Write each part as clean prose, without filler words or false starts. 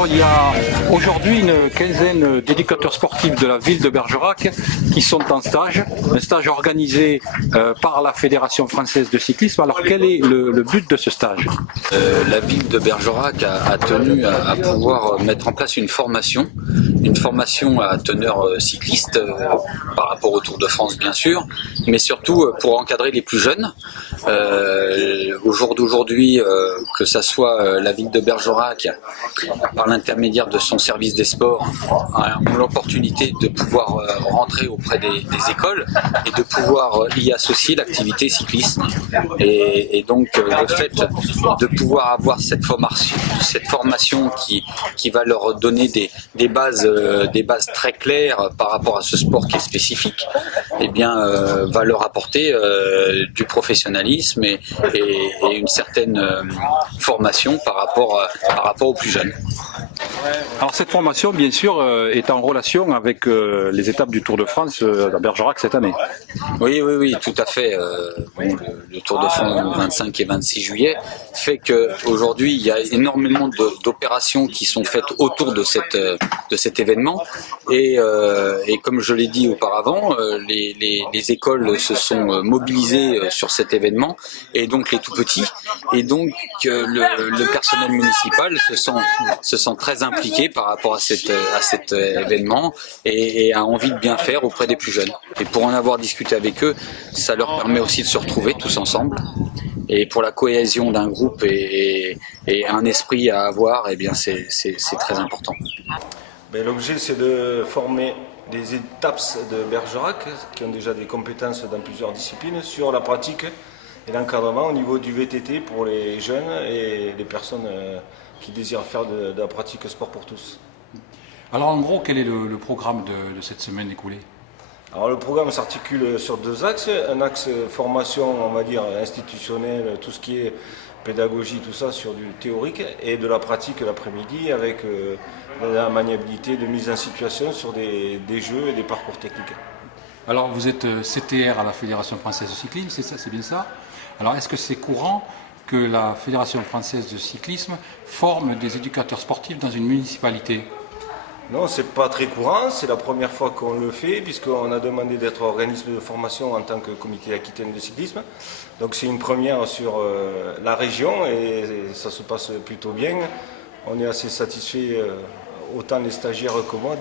Alors il y a aujourd'hui une quinzaine d'éducateurs sportifs de la ville de Bergerac qui sont en stage, un stage organisé par la Fédération française de cyclisme. Alors quel est le but de ce stage? La ville de Bergerac a tenu à pouvoir mettre en place une formation à teneur cycliste par rapport au Tour de France bien sûr, mais surtout pour encadrer les plus jeunes. Au jour d'aujourd'hui, que ça soit la ville de Bergerac, par l'intermédiaire de son service des sports, ont l'opportunité de pouvoir rentrer auprès des écoles et de pouvoir y associer l'activité cyclisme. Et donc le fait de pouvoir avoir cette formation qui va leur donner des bases très claires par rapport à ce sport qui est spécifique, eh bien, va leur apporter du professionnalisme et une certaine formation par rapport aux plus jeunes. Alors cette formation, bien sûr, est en relation avec les étapes du Tour de France à Bergerac cette année. Oui, tout à fait. Le Tour de France le 25 et 26 juillet fait qu'aujourd'hui, il y a énormément d'opérations qui sont faites autour de cet événement. Et comme je l'ai dit auparavant, les écoles se sont mobilisées sur cet événement, et donc les tout-petits. Et donc le personnel municipal se sent très impliqué par rapport à cet événement et a envie de bien faire auprès des plus jeunes. Et pour en avoir discuté avec eux, ça leur permet aussi de se retrouver tous ensemble. Et pour la cohésion d'un groupe et un esprit à avoir, eh bien c'est très important. L'objet, c'est de former des étapes de Bergerac qui ont déjà des compétences dans plusieurs disciplines sur la pratique et l'encadrement au niveau du VTT pour les jeunes et les personnes qui désirent faire de la pratique sport pour tous. Alors en gros, quel est le programme de cette semaine écoulée? Alors le programme s'articule sur deux axes. Un axe formation, on va dire, institutionnelle, tout ce qui est pédagogie, tout ça sur du théorique, et de la pratique l'après-midi avec de la maniabilité de mise en situation sur des jeux et des parcours techniques. Alors vous êtes CTR à la Fédération française de cyclisme, c'est bien ça? Alors est-ce que c'est courant que la Fédération française de cyclisme forme des éducateurs sportifs dans une municipalité? Non, c'est pas très courant, c'est la première fois qu'on le fait puisqu'on a demandé d'être organisme de formation en tant que comité aquitaine de cyclisme. Donc c'est une première sur la région et ça se passe plutôt bien. On est assez satisfait, autant les stagiaires que moi,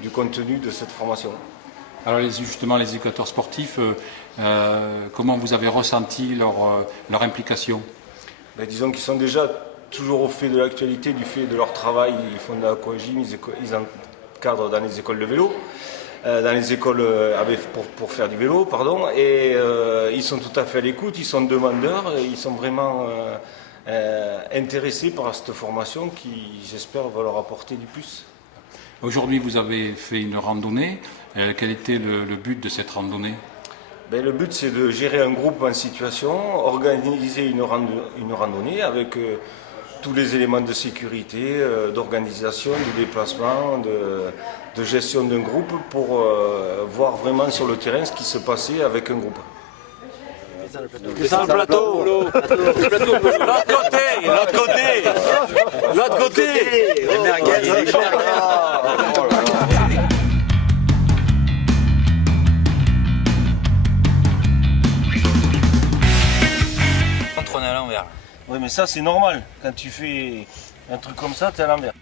du contenu de cette formation. Alors justement les éducateurs sportifs, comment vous avez ressenti leur implication? Disons qu'ils sont déjà toujours au fait de l'actualité, du fait de leur travail. Ils font de l'aquagym, ils encadrent dans les écoles de vélo, dans les écoles pour faire du vélo, pardon, et ils sont tout à fait à l'écoute, ils sont demandeurs, ils sont vraiment intéressés par cette formation qui, j'espère, va leur apporter du plus. Aujourd'hui, vous avez fait une randonnée. Quel était le but de cette randonnée? Le but, c'est de gérer un groupe en situation, organiser une randonnée avec tous les éléments de sécurité, d'organisation, de déplacement, de gestion d'un groupe pour voir vraiment sur le terrain ce qui se passait avec un groupe. C'est le plateau. L'autre côté. Les merguez. On est à l'envers. Oui, mais ça c'est normal. Quand tu fais un truc comme ça, tu es à l'envers.